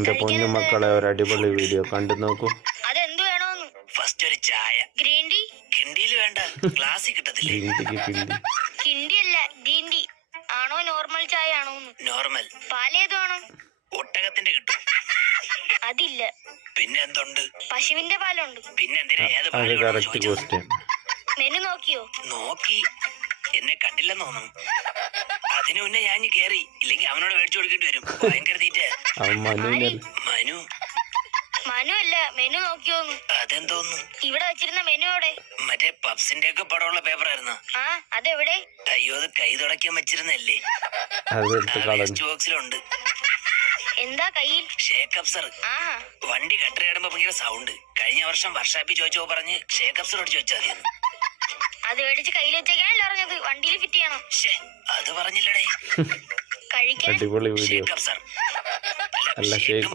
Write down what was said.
എന്റെ പൊന്നു മക്കളെ ഒരു അടിപൊളി വീഡിയോ കണ്ടു നോക്കൂ. അതെന്ത് വേണോന്ന്? ഫസ്റ്റ് ഒരു ചായ. Green tea? കിണ്ടിയിൽ വേണ്ട, ഗ്ലാസ്സിൽ കിട്ടത്തില്ലേ? കിണ്ടി അല്ല, ഗ്രീൻ ടീ ആണോ നോർമൽ ചായ ആണോ? നോർമൽ. പാലേത് വേണം? ഒട്ടകത്തിന്റെ കിട്ടും. അതില്ല. പിന്നെ എന്തുണ്ട്? പശുവിന്റെ പാലുണ്ട്. പിന്നെ എന്തിനാ ഏത് അത് പാല് വേണമെന്ന് കറക്റ്റ് ചോദിച്ചത്? ക്വസ്റ്റ്യൻ. മെനു നോക്കിയോ? നോക്കി. എന്നെ കണ്ടില്ലെന്ന് തോന്നുന്നു. അതിനു മുന്നേ ഞാൻ കേറി, ഇല്ലെങ്കിൽ അവനോട് മേടിച്ചു കൊടുക്കേണ്ടി വരും. ഭയങ്കര തീറ്റ. അവൻ മനുവിനെ മനു. മനു അല്ല, മെനു നോക്കിയോന്ന്. അതെന്തോന്നു? ഇവിടെ വെച്ചിരുന്ന മെനു എവിടെ? മറ്റേ പപ്സിന്റെ ഒക്കെ പടമുള്ള പേപ്പർ ആയിരുന്നു. ആ, അതെവിടെ? അയ്യോ, അത് കൈ തുടക്കാൻ വെച്ചിരുന്നല്ലേ? അതെടുത്ത് കളഞ്ഞു. വേസ്റ്റ് ബോക്സിലുണ്ട്. എന്താ കയ്യിൽ? ഷേക്ക് അപ്സർ. ആഹാ, വണ്ടി കട്ടറിയിടുമ്പോ ഭയങ്കര സൗണ്ട്. കഴിഞ്ഞ വർഷം വർഷാപ്പിൽ ചോദിച്ചോ പറഞ്ഞ് ഷേക്ക് അപ്സറോട് ചോദിച്ചാൽ മതിയെന്ന്. അത് മേടിച്ച് കയ്യിൽ വെച്ചേക്കാനല്ല പറഞ്ഞത്, വണ്ടിയിൽ ഫിറ്റ് ചെയ്യണം. ശ്ശേ, അത് പറഞ്ഞില്ലടേ. കഴിക്കാൻ അടിപൊളി വീഡിയോ. ഷേക്ക് അപ്സർ. അല്ല, ഷേക്ക്